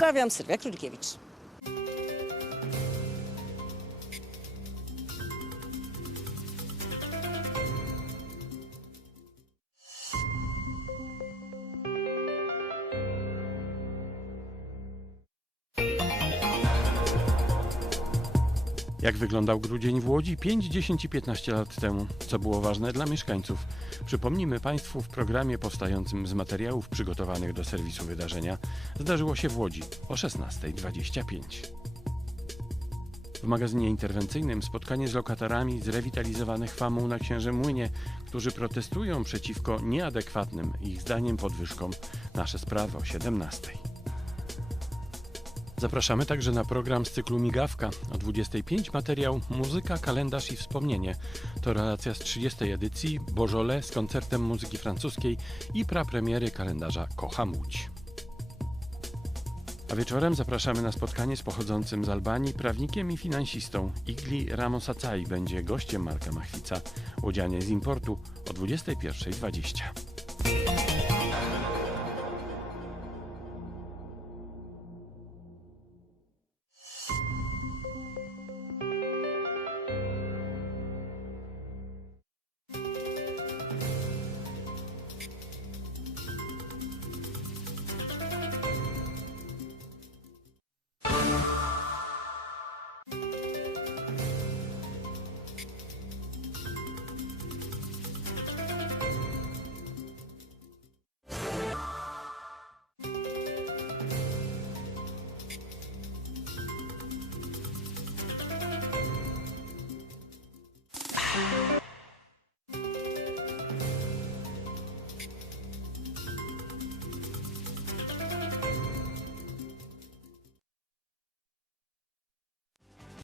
Pozdrawiam, Sylwia Królikiewicz. Jak wyglądał grudzień w Łodzi 5, 10 i 15 lat temu? Co było ważne dla mieszkańców? Przypomnimy Państwu w programie powstającym z materiałów przygotowanych do serwisu wydarzenia. Zdarzyło się w Łodzi o 16.25. W magazynie interwencyjnym spotkanie z lokatorami zrewitalizowanych famą na Księże Młynie, którzy protestują przeciwko nieadekwatnym ich zdaniem podwyżkom. Nasze sprawy o 17.00. Zapraszamy także na program z cyklu Migawka. O 25 materiał Muzyka, kalendarz i wspomnienie. To relacja z 30. edycji Bożole z koncertem muzyki francuskiej i prapremiery kalendarza Kocham Łódź. A wieczorem zapraszamy na spotkanie z pochodzącym z Albanii prawnikiem i finansistą. Igli Ramosacai będzie gościem Marka Machwica. Łodzianie z importu o 21.20.